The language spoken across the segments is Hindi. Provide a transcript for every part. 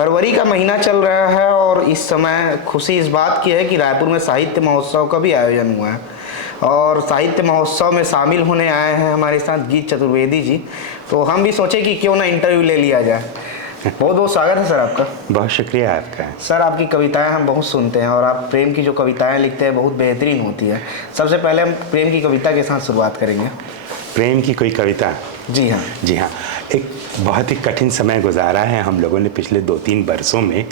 फरवरी का महीना चल रहा है और इस समय खुशी इस बात की है कि रायपुर में साहित्य महोत्सव का भी आयोजन हुआ है और साहित्य महोत्सव में शामिल होने आए हैं हमारे साथ गीत चतुर्वेदी जी। तो हम भी सोचे कि क्यों ना इंटरव्यू ले लिया जाए। बहुत बहुत स्वागत है सर आपका। बहुत शुक्रिया आपका। सर आपकी कविताएं हम बहुत सुनते हैं और आप प्रेम की जो कविताएं लिखते हैं बहुत बेहतरीन होती है। सबसे पहले हम प्रेम की कविता के साथ शुरुआत करेंगे। प्रेम की कोई कविता? जी हाँ। जी हाँ। एक बहुत ही कठिन समय गुजारा है हम लोगों ने पिछले 2-3 वर्षों में,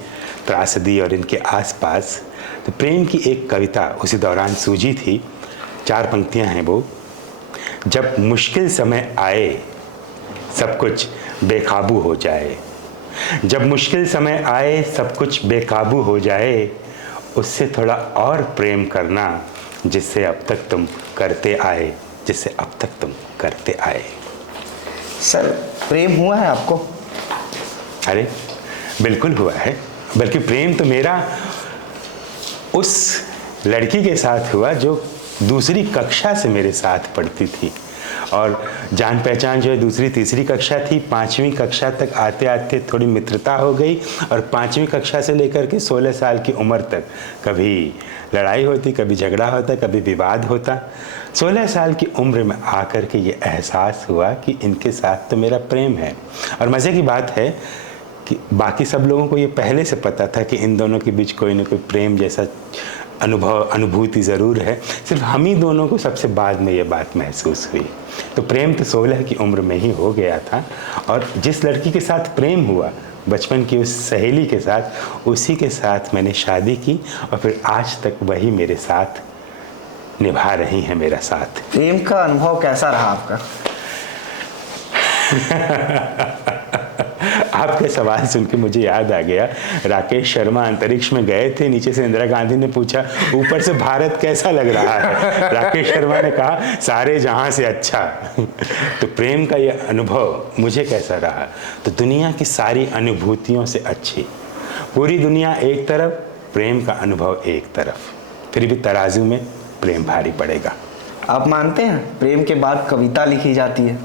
त्रासदी और इनके आसपास। तो प्रेम की एक कविता उसी दौरान सूझी थी। 4 पंक्तियां हैं वो। जब मुश्किल समय आए सब कुछ बेकाबू हो जाए, जब मुश्किल समय आए सब कुछ बेकाबू हो जाए, उससे थोड़ा और प्रेम करना जिससे अब तक तुम करते आए, जिससे अब तक तुम करते आए। सर प्रेम हुआ है आपको? अरे बिल्कुल हुआ है, बल्कि प्रेम तो मेरा उस लड़की के साथ हुआ जो दूसरी कक्षा से मेरे साथ पढ़ती थी और जान पहचान जो है दूसरी तीसरी कक्षा थी। 5वीं कक्षा तक आते आते थोड़ी मित्रता हो गई और 5वीं कक्षा से लेकर के 16 साल की उम्र तक कभी लड़ाई होती, कभी झगड़ा होता, कभी विवाद होता। 16 साल की उम्र में आकर के ये एहसास हुआ कि इनके साथ तो मेरा प्रेम है। और मज़े की बात है कि बाकी सब लोगों को ये पहले से पता था कि इन दोनों के बीच कोई ना कोई प्रेम जैसा अनुभूति ज़रूर है, सिर्फ हम ही दोनों को सबसे बाद में ये बात महसूस हुई। तो प्रेम तो 16 की उम्र में ही हो गया था और जिस लड़की के साथ प्रेम हुआ बचपन की उस सहेली के साथ, उसी के साथ मैंने शादी की और फिर आज तक वही मेरे साथ निभा रही हैं मेरा साथ। प्रेम का अनुभव कैसा रहा आपका? आपके सवाल सुन के मुझे याद आ गया, राकेश शर्मा अंतरिक्ष में गए थे, नीचे से इंदिरा गांधी ने पूछा ऊपर से भारत कैसा लग रहा है? राकेश शर्मा ने कहा सारे जहां से अच्छा। तो प्रेम का ये अनुभव मुझे कैसा रहा? तो दुनिया की सारी अनुभूतियों से अच्छी। पूरी दुनिया एक तरफ, प्रेम का अनुभव एक तरफ, फिर भी तराजू में प्रेम भारी पड़ेगा। आप मानते हैं प्रेम के बाद कविता लिखी जाती है?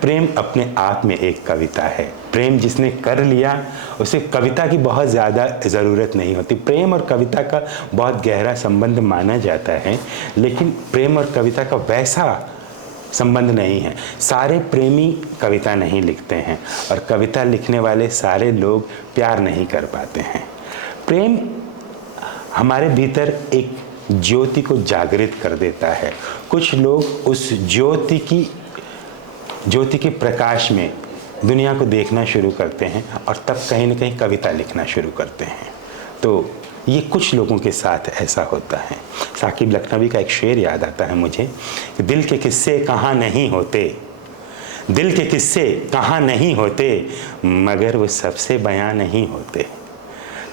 प्रेम अपने आप में एक कविता है। प्रेम जिसने कर लिया उसे कविता की बहुत ज़्यादा ज़रूरत नहीं होती। प्रेम और कविता का बहुत गहरा संबंध माना जाता है, लेकिन प्रेम और कविता का वैसा संबंध नहीं है। सारे प्रेमी कविता नहीं लिखते हैं और कविता लिखने वाले सारे लोग प्यार नहीं कर पाते हैं। प्रेम हमारे भीतर एक ज्योति को जागृत कर देता है। कुछ लोग उस ज्योति के प्रकाश में दुनिया को देखना शुरू करते हैं और तब कहीं ना कहीं कविता लिखना शुरू करते हैं। तो ये कुछ लोगों के साथ ऐसा होता है। साकिब लखनवी का एक शेर याद आता है मुझे कि दिल के किस्से कहाँ नहीं होते, दिल के किस्से कहाँ नहीं होते, मगर वो सबसे बयां नहीं होते।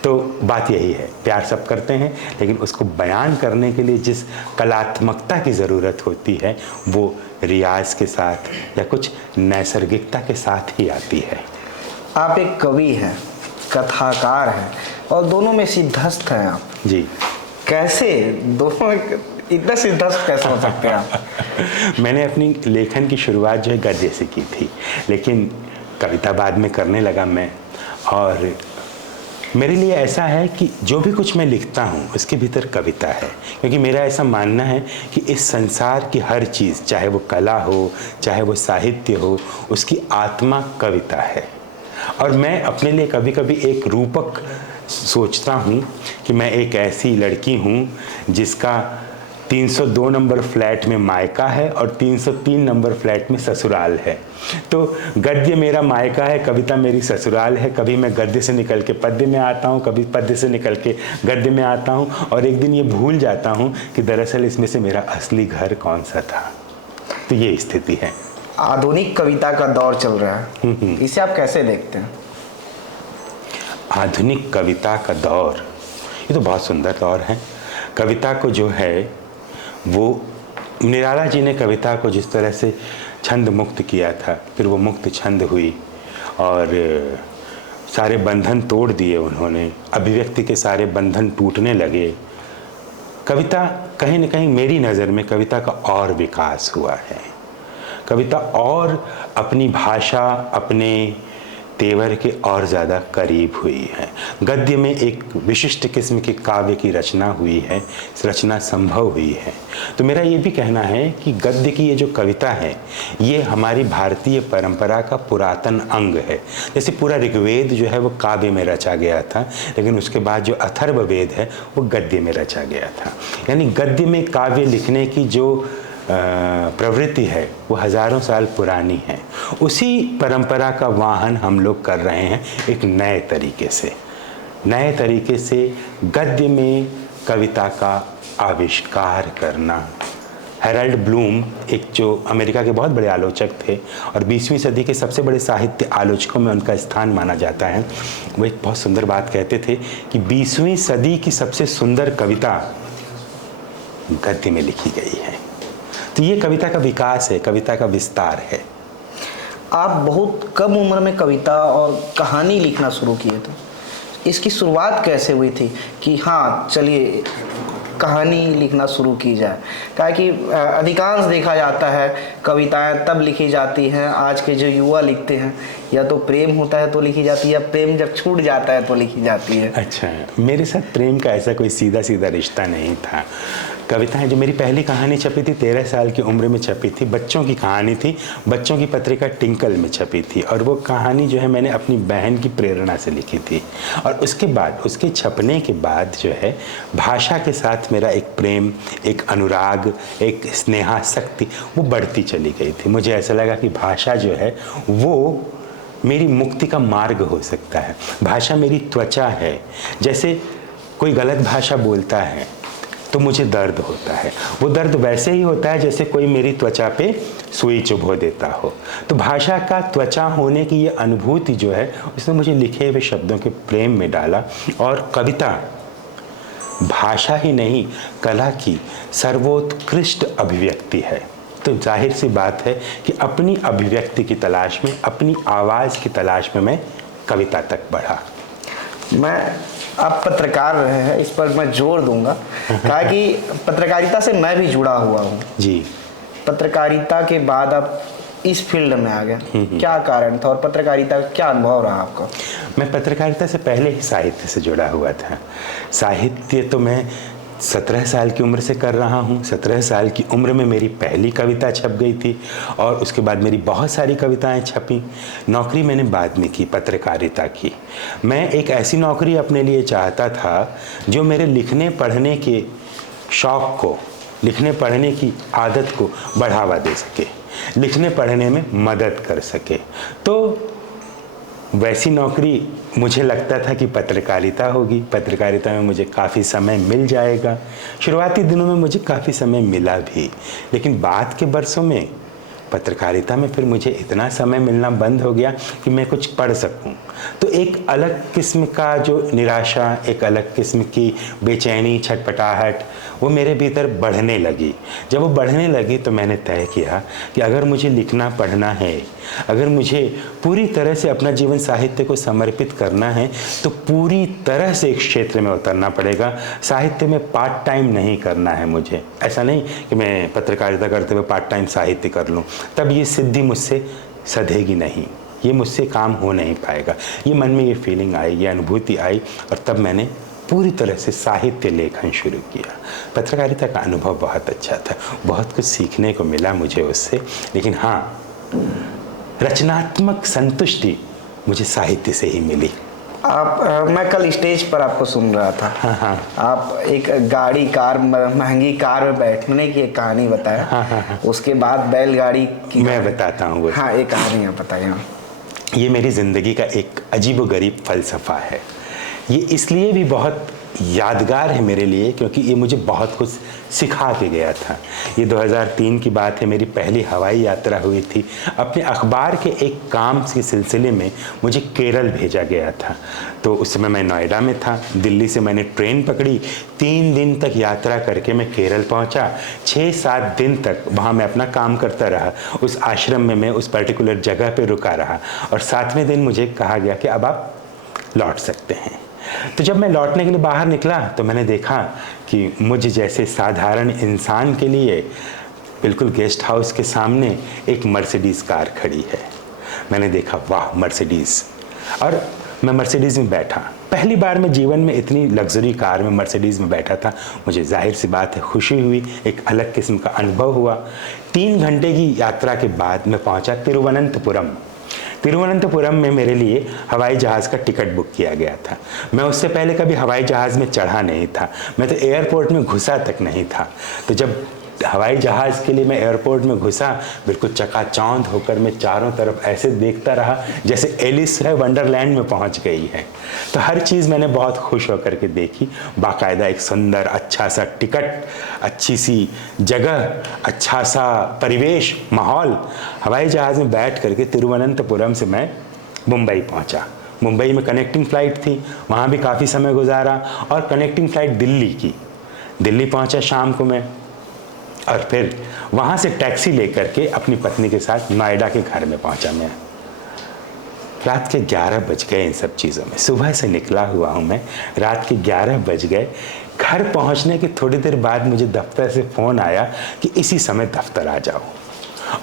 तो बात यही है, प्यार सब करते हैं लेकिन उसको बयान करने के लिए जिस कलात्मकता की ज़रूरत होती है वो रियाज के साथ या कुछ नैसर्गिकता के साथ ही आती है। आप एक कवि हैं, कथाकार हैं और दोनों में सिद्धस्त हैं आप। जी। कैसे दोनों इतना सिद्धस्त कैसे हो सकते हैं आप? मैंने अपनी लेखन की शुरुआत जो है गद्य से की थी, लेकिन कविता बाद में करने लगा मैं। और मेरे लिए ऐसा है कि जो भी कुछ मैं लिखता हूँ उसके भीतर कविता है, क्योंकि मेरा ऐसा मानना है कि इस संसार की हर चीज़, चाहे वो कला हो चाहे वो साहित्य हो, उसकी आत्मा कविता है। और मैं अपने लिए कभी कभी एक रूपक सोचता हूँ कि मैं एक ऐसी लड़की हूँ जिसका 302 नंबर फ्लैट में मायका है और 303 नंबर फ्लैट में ससुराल है। तो गद्य मेरा मायका है, कविता मेरी ससुराल है। कभी मैं गद्य से निकल के पद्य में आता हूँ, कभी पद्य से निकल के गद्य में आता हूँ और एक दिन ये भूल जाता हूँ कि दरअसल इसमें से मेरा असली घर कौन सा था। तो ये स्थिति है। आधुनिक कविता का दौर चल रहा है, इसे आप कैसे देखते हैं? आधुनिक कविता का दौर, ये तो बहुत सुंदर दौर है। कविता को जो है वो निराला जी ने कविता को जिस तरह से छंद मुक्त किया था, फिर वो मुक्त छंद हुई और सारे बंधन तोड़ दिए उन्होंने, अभिव्यक्ति के सारे बंधन टूटने लगे। कविता कहीं न कहीं मेरी नज़र में कविता का और विकास हुआ है। कविता और अपनी भाषा, अपने तेवर के और ज़्यादा करीब हुई है। गद्य में एक विशिष्ट किस्म के काव्य की रचना हुई है, रचना संभव हुई है। तो मेरा ये भी कहना है कि गद्य की ये जो कविता है ये हमारी भारतीय परंपरा का पुरातन अंग है। जैसे पूरा ऋग्वेद जो है वो काव्य में रचा गया था, लेकिन उसके बाद जो अथर्ववेद है वो गद्य में रचा गया था। यानी गद्य में काव्य लिखने की जो प्रवृत्ति है वो हजारों साल पुरानी है। उसी परंपरा का वाहन हम लोग कर रहे हैं एक नए तरीके से गद्य में कविता का आविष्कार करना। हेराल्ड ब्लूम एक जो अमेरिका के बहुत बड़े आलोचक थे और 20वीं सदी के सबसे बड़े साहित्य आलोचकों में उनका स्थान माना जाता है, वो एक बहुत सुंदर बात कहते थे कि 20वीं सदी की सबसे सुंदर कविता गद्य में लिखी गई है। तो ये कविता का विकास है, कविता का विस्तार है। आप बहुत कम उम्र में कविता और कहानी लिखना शुरू किए थे, इसकी शुरुआत कैसे हुई थी कि हाँ चलिए कहानी लिखना शुरू की जाए? क्या कि अधिकांश देखा जाता है कविताएं तब लिखी जाती हैं, आज के जो युवा लिखते हैं या तो प्रेम होता है तो लिखी जाती है या प्रेम जब छूट जाता है तो लिखी जाती है। अच्छा, मेरे साथ प्रेम का ऐसा कोई सीधा सीधा रिश्ता नहीं था। कविताएं जो मेरी पहली कहानी छपी थी 13 साल की उम्र में छपी थी, बच्चों की कहानी थी, बच्चों की पत्रिका टिंकल में छपी थी और वो कहानी जो है मैंने अपनी बहन की प्रेरणा से लिखी थी। और उसके बाद उसके छपने के बाद जो है भाषा के साथ मेरा एक प्रेम, एक अनुराग, एक स्नेहासक्ति वो बढ़ती चली गई थी। मुझे ऐसा लगा कि भाषा जो है वो मेरी मुक्ति का मार्ग हो सकता है। भाषा मेरी त्वचा है। जैसे कोई गलत भाषा बोलता है तो मुझे दर्द होता है, वो दर्द वैसे ही होता है जैसे कोई मेरी त्वचा पे सुई चुभो देता हो। तो भाषा का त्वचा होने की ये अनुभूति जो है उसने मुझे लिखे हुए शब्दों के प्रेम में डाला। और कविता भाषा ही नहीं, कला की सर्वोत्कृष्ट अभिव्यक्ति है। तो जाहिर सी बात है कि अपनी अभिव्यक्ति की तलाश में, अपनी आवाज़ की तलाश में मैं कविता तक बढ़ा। आप पत्रकार रहे हैं, इस पर मैं जोर दूंगा ताकि पत्रकारिता से मैं भी जुड़ा हुआ हूँ जी। पत्रकारिता के बाद आप इस फील्ड में आ गए, क्या कारण था और पत्रकारिता का क्या अनुभव रहा आपका? मैं पत्रकारिता से पहले ही साहित्य से जुड़ा हुआ था। साहित्य तो मैं 17 साल की उम्र से कर रहा हूँ। 17 साल की उम्र में मेरी पहली कविता छप गई थी और उसके बाद मेरी बहुत सारी कविताएं छपी। नौकरी मैंने बाद में की, पत्रकारिता की। मैं एक ऐसी नौकरी अपने लिए चाहता था जो मेरे लिखने पढ़ने के शौक़ को, लिखने पढ़ने की आदत को बढ़ावा दे सके, लिखने पढ़ने में मदद कर सके। तो वैसी नौकरी मुझे लगता था कि पत्रकारिता होगी। पत्रकारिता में मुझे काफ़ी समय मिल जाएगा। शुरुआती दिनों में मुझे काफ़ी समय मिला भी, लेकिन बाद के बरसों में पत्रकारिता में फिर मुझे इतना समय मिलना बंद हो गया कि मैं कुछ पढ़ सकूं। तो एक अलग किस्म का जो निराशा, एक अलग किस्म की बेचैनी, छटपटाहट वो मेरे भीतर बढ़ने लगी। जब वो बढ़ने लगी तो मैंने तय किया कि अगर मुझे लिखना पढ़ना है, अगर मुझे पूरी तरह से अपना जीवन साहित्य को समर्पित करना है तो पूरी तरह से एक क्षेत्र में उतरना पड़ेगा। साहित्य में पार्ट टाइम नहीं करना है मुझे। ऐसा नहीं कि मैं पत्रकारिता करते हुए पार्ट टाइम साहित्य कर लूँ, तब ये सिद्धि मुझसे सधेगी नहीं, ये मुझसे काम हो नहीं पाएगा। ये मन में ये फीलिंग आई, ये अनुभूति आई और तब मैंने पूरी तरह से साहित्य लेखन शुरू किया। पत्रकारिता का अनुभव बहुत अच्छा था, बहुत कुछ सीखने को मिला मुझे उससे, लेकिन हाँ, रचनात्मक संतुष्टि मुझे साहित्य से ही मिली। मैं कल स्टेज पर आपको सुन रहा था। हाँ। आप एक गाड़ी, कार, महंगी कार में बैठने की एक कहानी बताया। हाँ। उसके बाद बैलगाड़ी की मैं बताता हूँ। हाँ, एक कहानी आप बताइए। ये मेरी ज़िंदगी का एक अजीबोगरीब फ़लसफ़ा है। ये इसलिए भी बहुत यादगार है मेरे लिए क्योंकि ये मुझे बहुत कुछ सिखा के गया था। ये 2003 की बात है, मेरी पहली हवाई यात्रा हुई थी। अपने अखबार के एक काम के सिलसिले में मुझे केरल भेजा गया था। तो उस समय मैं नोएडा में था। दिल्ली से मैंने ट्रेन पकड़ी, 3 दिन तक यात्रा करके मैं केरल पहुंचा। 6-7 दिन तक वहाँ मैं अपना काम करता रहा। उस आश्रम में मैं उस पर्टिकुलर जगह पे रुका रहा और 7वें दिन मुझे कहा गया कि अब आप लौट सकते हैं। तो जब मैं लौटने के लिए बाहर निकला तो मैंने देखा कि मुझ जैसे साधारण इंसान के लिए बिल्कुल गेस्ट हाउस के सामने एक मर्सिडीज़ कार खड़ी है। मैंने देखा, वाह, मर्सिडीज़, और मैं मर्सिडीज़ में बैठा। पहली बार मैं जीवन में इतनी लग्जरी कार में मर्सिडीज़ में बैठा था। मुझे जाहिर सी बात है खुशी हुई, एक अलग किस्म का अनुभव हुआ। 3 घंटे की यात्रा के बाद मैं पहुंचा तिरुवनंतपुरम। तिरुवनंतपुरम में मेरे लिए हवाई जहाज़ का टिकट बुक किया गया था। मैं उससे पहले कभी हवाई जहाज़ में चढ़ा नहीं था, मैं तो एयरपोर्ट में घुसा तक नहीं था। तो जब हवाई जहाज़ के लिए मैं एयरपोर्ट में घुसा, बिल्कुल चकाचौंध होकर मैं चारों तरफ ऐसे देखता रहा जैसे एलिस है वंडरलैंड में पहुंच गई है। तो हर चीज़ मैंने बहुत खुश होकर के देखी। बाकायदा एक सुंदर अच्छा सा टिकट, अच्छी सी जगह, अच्छा सा परिवेश, माहौल। हवाई जहाज़ में बैठ करके तिरुवनंतपुरम से मैं मुंबई पहुंचा। मुंबई में कनेक्टिंग फ़्लाइट थी, वहाँ भी काफ़ी समय गुजारा। और कनेक्टिंग फ़्लाइट दिल्ली की, दिल्ली पहुंचा शाम को मैं, और फिर वहाँ से टैक्सी लेकर के अपनी पत्नी के साथ नोएडा के घर में पहुँचा मैं। रात के 11 बज गए इन सब चीज़ों में। सुबह से निकला हुआ हूँ मैं, रात के 11 बज गए। घर पहुँचने के थोड़ी देर बाद मुझे दफ्तर से फ़ोन आया कि इसी समय दफ्तर आ जाओ।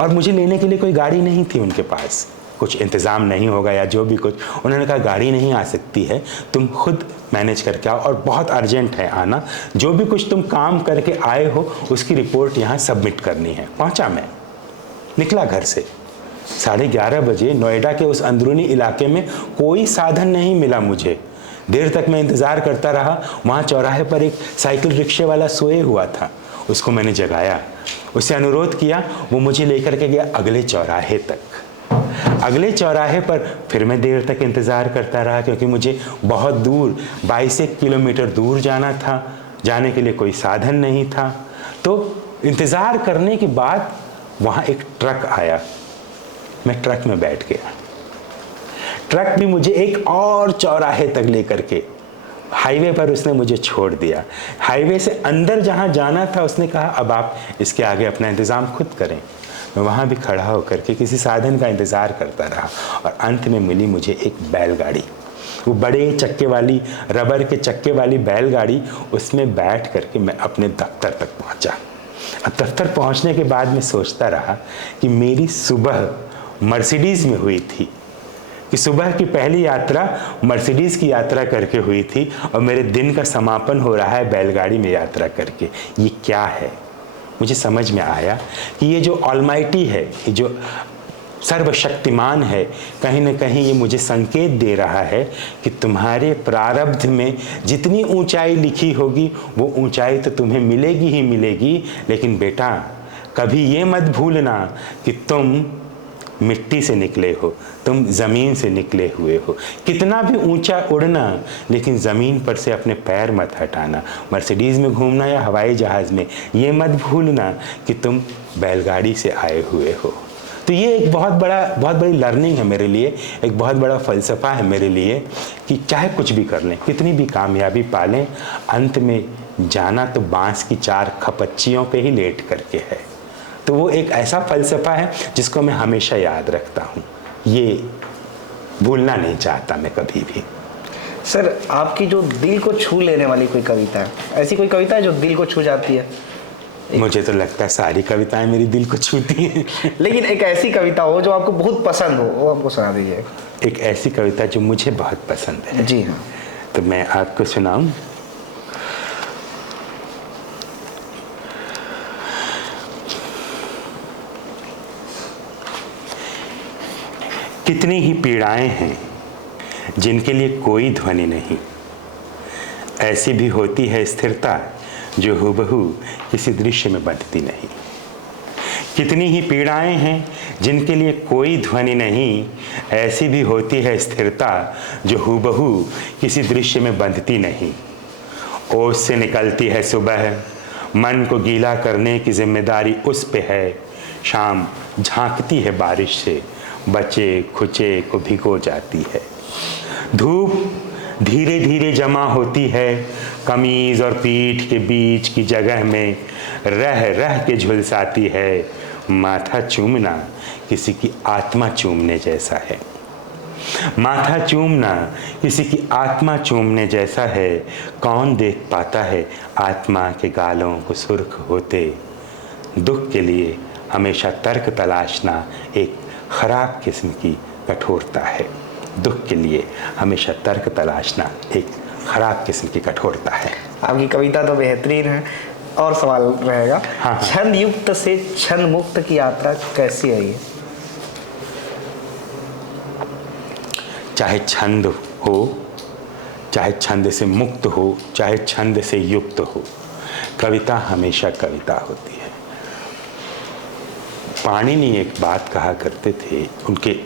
और मुझे लेने के लिए कोई गाड़ी नहीं थी उनके पास, कुछ इंतज़ाम नहीं होगा या जो भी कुछ। उन्होंने कहा गाड़ी नहीं आ सकती है, तुम खुद मैनेज करके आओ और बहुत अर्जेंट है आना। जो भी कुछ तुम काम करके आए हो उसकी रिपोर्ट यहाँ सबमिट करनी है। पहुँचा मैं, निकला घर से 11:30 बजे। नोएडा के उस अंदरूनी इलाके में कोई साधन नहीं मिला मुझे। देर तक मैं इंतज़ार करता रहा। वहाँ चौराहे पर एक साइकिल रिक्शे वाला सोए हुआ था, उसको मैंने जगाया, उससे अनुरोध किया, वो मुझे लेकर के गया अगले चौराहे तक। अगले चौराहे पर फिर मैं देर तक इंतज़ार करता रहा, क्योंकि मुझे बहुत दूर 22 किलोमीटर दूर जाना था, जाने के लिए कोई साधन नहीं था। तो इंतज़ार करने के बाद वहाँ एक ट्रक आया, मैं ट्रक में बैठ गया। ट्रक भी मुझे एक और चौराहे तक लेकर के हाईवे पर उसने मुझे छोड़ दिया। हाईवे से अंदर जहाँ जाना था उसने कहा अब आप इसके आगे अपना इंतज़ाम खुद करें। मैं वहाँ भी खड़ा होकर के किसी साधन का इंतज़ार करता रहा और अंत में मिली मुझे एक बैलगाड़ी। वो बड़े चक्के वाली, रबर के चक्के वाली बैलगाड़ी, उसमें बैठ करके मैं अपने दफ्तर तक पहुँचा। अब दफ्तर पहुँचने के बाद मैं सोचता रहा कि मेरी सुबह मर्सिडीज़ में हुई थी, कि सुबह की पहली यात्रा मर्सिडीज़ की यात्रा करके हुई थी और मेरे दिन का समापन हो रहा है बैलगाड़ी में यात्रा करके। ये क्या है? मुझे समझ में आया कि ये जो ऑलमाइटी है, ये जो सर्वशक्तिमान है, कहीं ना कहीं ये मुझे संकेत दे रहा है कि तुम्हारे प्रारब्ध में जितनी ऊंचाई लिखी होगी वो ऊंचाई तो तुम्हें मिलेगी ही मिलेगी, लेकिन बेटा कभी ये मत भूलना कि तुम मिट्टी से निकले हो, तुम ज़मीन से निकले हुए हो। कितना भी ऊंचा उड़ना, लेकिन ज़मीन पर से अपने पैर मत हटाना। मर्सिडीज़ में घूमना या हवाई जहाज़ में, ये मत भूलना कि तुम बैलगाड़ी से आए हुए हो। तो ये एक बहुत बड़ी लर्निंग है मेरे लिए, एक बहुत बड़ा फ़लसफ़ा है मेरे लिए कि चाहे कुछ भी कर लें, कितनी भी कामयाबी पा लें, अंत में जाना तो बाँस की 4 खपच्चियों पे ही लेट करके है। तो वो एक ऐसा फ़लसफ़ा है जिसको मैं हमेशा याद रखता हूँ, ये भूलना नहीं चाहता मैं कभी भी। सर, आपकी जो दिल को छू लेने वाली कोई कविता है, ऐसी कोई कविता है जो दिल को छू जाती है? मुझे तो लगता है सारी कविताएं मेरी दिल को छूती हैं। लेकिन एक ऐसी कविता हो जो आपको बहुत पसंद हो, वो हमको सुना दीजिए। एक ऐसी कविता जो मुझे बहुत पसंद है। जी हाँ। तो मैं आपको सुनाऊं। कितनी ही पीड़ाएं हैं जिनके लिए कोई ध्वनि नहीं, ऐसी भी होती है स्थिरता जो हूबहू किसी दृश्य में बंधती नहीं। कितनी ही पीड़ाएं हैं जिनके लिए कोई ध्वनि नहीं, ऐसी भी होती है स्थिरता जो हूबहू किसी दृश्य में बंधती नहीं। ओस से निकलती है सुबह, मन को गीला करने की जिम्मेदारी उस पे है। शाम झांकती है बारिश से, बचे खुचे को भिगो जाती है। धूप धीरे धीरे जमा होती है कमीज और पीठ के बीच की जगह में, रह रह के झुलसाती है। माथा चूमना किसी की आत्मा चूमने जैसा है। माथा चूमना किसी की आत्मा चूमने जैसा है। कौन देख पाता है आत्मा के गालों को सुर्ख होते। दुख के लिए हमेशा तर्क तलाशना एक खराब किस्म की कठोरता है। दुख के लिए हमेशा तर्क तलाशना एक खराब किस्म की कठोरता है। आपकी कविता तो बेहतरीन है। और सवाल रहेगा, हाँ। छंद युक्त से छंद मुक्त की यात्रा कैसी है ये? चाहे छंद हो, चाहे छंद से मुक्त हो, चाहे छंद से युक्त हो, कविता हमेशा कविता होती है। पाणिनि एक बात कहा करते थे, उनके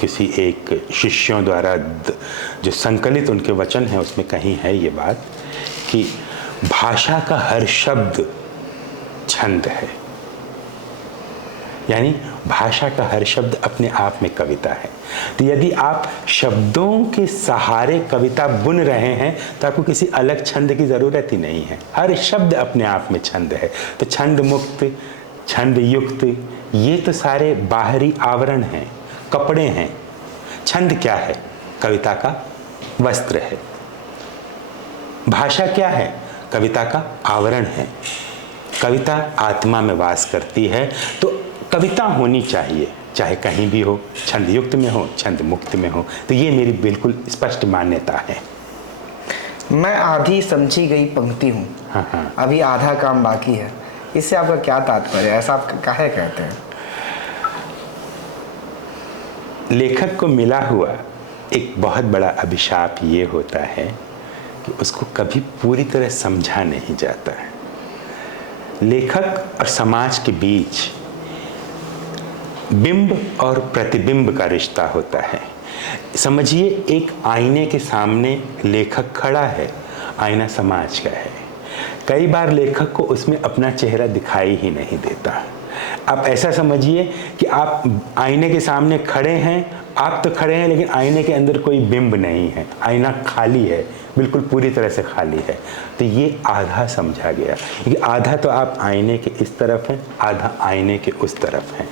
किसी एक शिष्यों द्वारा जो संकलित उनके वचन है उसमें कहीं है ये बात कि भाषा का हर शब्द छंद है, यानी भाषा का हर शब्द अपने आप में कविता है। तो यदि आप शब्दों के सहारे कविता बुन रहे हैं तो आपको किसी अलग छंद की ज़रूरत ही नहीं है, हर शब्द अपने आप में छंद है। तो छंद मुक्त, छंद युक्त, ये तो सारे बाहरी आवरण हैं, कपड़े हैं। छंद क्या है? कविता का वस्त्र है। भाषा क्या है? कविता का आवरण है। कविता आत्मा में वास करती है, तो कविता होनी चाहिए, चाहे कहीं भी हो, छंद युक्त में हो, छंद मुक्त में हो। तो ये मेरी बिल्कुल स्पष्ट मान्यता है। मैं आधी समझी गई पंक्ति हूँ, हाँ। अभी आधा काम बाकी है, इससे आपका क्या तात्पर्य है? ऐसा आप काहे कहते हैं? लेखक को मिला हुआ एक बहुत बड़ा अभिशाप ये होता है कि उसको कभी पूरी तरह समझा नहीं जाता है। लेखक और समाज के बीच बिंब और प्रतिबिंब का रिश्ता होता है। समझिए एक आईने के सामने लेखक खड़ा है, आईना समाज का है। कई बार लेखक को उसमें अपना चेहरा दिखाई ही नहीं देता। आप ऐसा समझिए कि आप आईने के सामने खड़े हैं, आप तो खड़े हैं लेकिन आईने के अंदर कोई बिंब नहीं है, आईना खाली है, बिल्कुल पूरी तरह से खाली है। तो ये आधा समझा गया, क्योंकि आधा तो आप आईने के इस तरफ हैं, आधा आईने के उस तरफ हैं।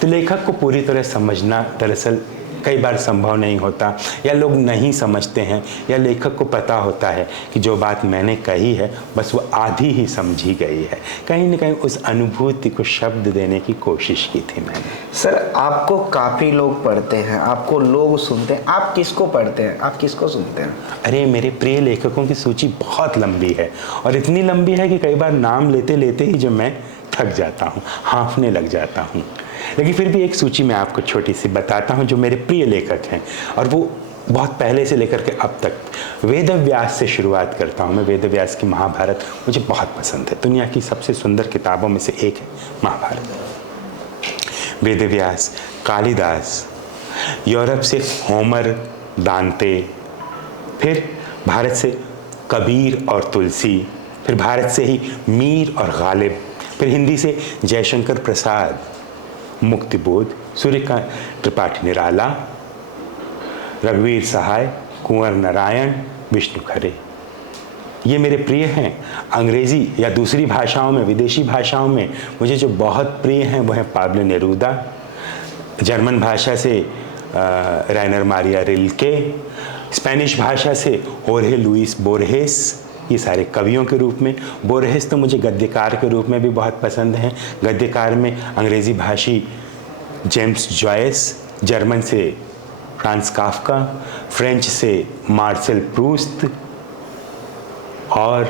तो लेखक को पूरी तरह समझना दरअसल कई बार संभव नहीं होता, या लोग नहीं समझते हैं, या लेखक को पता होता है कि जो बात मैंने कही है बस वो आधी ही समझी गई है। कहीं ना कहीं उस अनुभूति को शब्द देने की कोशिश की थी मैंने। सर, आपको काफ़ी लोग पढ़ते हैं, आपको लोग सुनते हैं, आप किसको पढ़ते हैं, आप किसको सुनते हैं? अरे मेरे प्रिय लेखकों की सूची बहुत लंबी है, और इतनी लंबी है कि कई बार नाम लेते लेते ही जो मैं थक जाता हूँ, हाँफने लग जाता हूँ। लेकिन फिर भी एक सूची मैं आपको छोटी सी बताता हूँ जो मेरे प्रिय लेखक हैं, और वो बहुत पहले से लेकर के अब तक। वेदव्यास से शुरुआत करता हूँ मैं। वेदव्यास की महाभारत मुझे बहुत पसंद है, दुनिया की सबसे सुंदर किताबों में से एक है महाभारत। वेदव्यास, कालिदास, यूरोप से होमर, दांते, फिर भारत से कबीर और तुलसी, फिर भारत से ही मीर और गालिब, फिर हिंदी से जयशंकर प्रसाद, मुक्तिबोध, सूर्यकांत त्रिपाठी निराला, रघुवीर सहाय, कुंवर नारायण, विष्णु खरे। ये मेरे प्रिय हैं। अंग्रेज़ी या दूसरी भाषाओं में, विदेशी भाषाओं में मुझे जो बहुत प्रिय हैं वो हैं पाब्लो नेरूदा, जर्मन भाषा से राइनर मारिया रिल्के, स्पेनिश भाषा से होर्हे लुइस बोरहेस, ये सारे कवियों के रूप में। बोरहेस तो मुझे गद्यकार के रूप में भी बहुत पसंद हैं। गद्यकार में अंग्रेज़ी भाषी जेम्स जॉयस, जर्मन से फ्रांस काफ्का, फ्रेंच से मार्सेल प्रूस्त और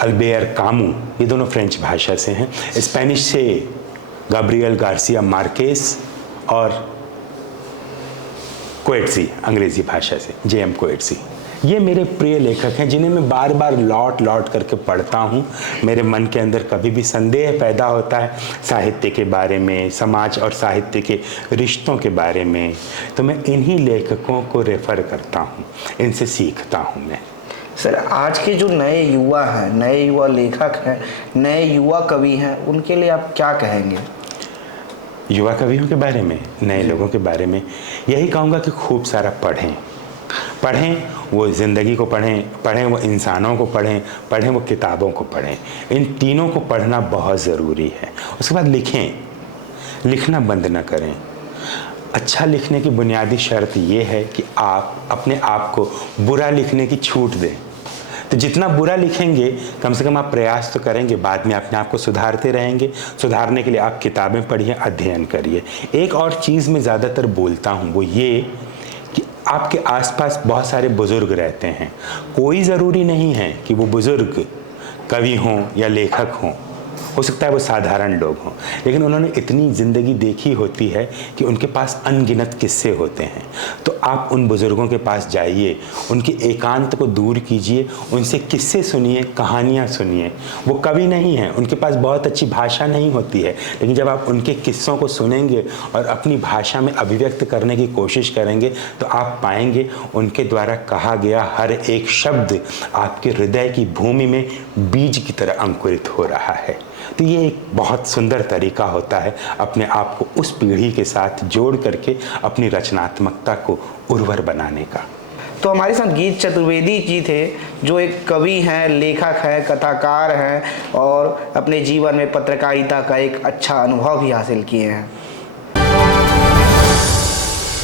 अल्बेयर कामू, ये दोनों फ्रेंच भाषा से हैं। स्पेनिश से गाब्रियल गार्सिया मार्केस और कोएट्ज़ी, अंग्रेज़ी भाषा से जेएम कोएट्ज़ी। ये मेरे प्रिय लेखक हैं जिन्हें मैं बार बार लौट करके पढ़ता हूँ। मेरे मन के अंदर कभी भी संदेह पैदा होता है साहित्य के बारे में, समाज और साहित्य के रिश्तों के बारे में, तो मैं इन्हीं लेखकों को रेफ़र करता हूँ, इनसे सीखता हूँ मैं। सर, आज के जो नए युवा हैं, नए युवा लेखक हैं, नए युवा कवि हैं, उनके लिए आप क्या कहेंगे? युवा कवियों के बारे में, नए लोगों के बारे में यही कहूँगा कि खूब सारा पढ़ें। वो ज़िंदगी को पढ़ें वो इंसानों को पढ़ें वो किताबों को पढ़ें। इन तीनों को पढ़ना बहुत ज़रूरी है। उसके बाद लिखना बंद ना करें। अच्छा लिखने की बुनियादी शर्त ये है कि आप अपने आप को बुरा लिखने की छूट दें। तो जितना बुरा लिखेंगे कम से कम आप प्रयास तो करेंगे, बाद में अपने आप को सुधारते रहेंगे। सुधारने के लिए आप किताबें पढ़िए, अध्ययन करिए। एक और चीज़ मैं ज़्यादातर बोलता हूँ वो ये कि आपके आसपास बहुत सारे बुज़ुर्ग रहते हैं। कोई ज़रूरी नहीं है कि वो बुज़ुर्ग कवि हों या लेखक हों, हो सकता है वो साधारण लोग हों, लेकिन उन्होंने इतनी ज़िंदगी देखी होती है कि उनके पास अनगिनत किस्से होते हैं। तो आप उन बुज़ुर्गों के पास जाइए, उनके एकांत को दूर कीजिए, उनसे किस्से सुनिए, कहानियाँ सुनिए। वो कवि नहीं हैं, उनके पास बहुत अच्छी भाषा नहीं होती है, लेकिन जब आप उनके किस्सों को सुनेंगे और अपनी भाषा में अभिव्यक्त करने की कोशिश करेंगे तो आप पाएंगे उनके द्वारा कहा गया हर एक शब्द आपके हृदय की भूमि में बीज की तरह अंकुरित हो रहा है। तो ये एक बहुत सुंदर तरीका होता है अपने आप को उस पीढ़ी के साथ जोड़ करके अपनी रचनात्मकता को उर्वर बनाने का। तो हमारे साथ गीत चतुर्वेदी जी थे, जो एक कवि हैं, लेखक हैं, कथाकार हैं और अपने जीवन में पत्रकारिता का एक अच्छा अनुभव भी हासिल किए हैं।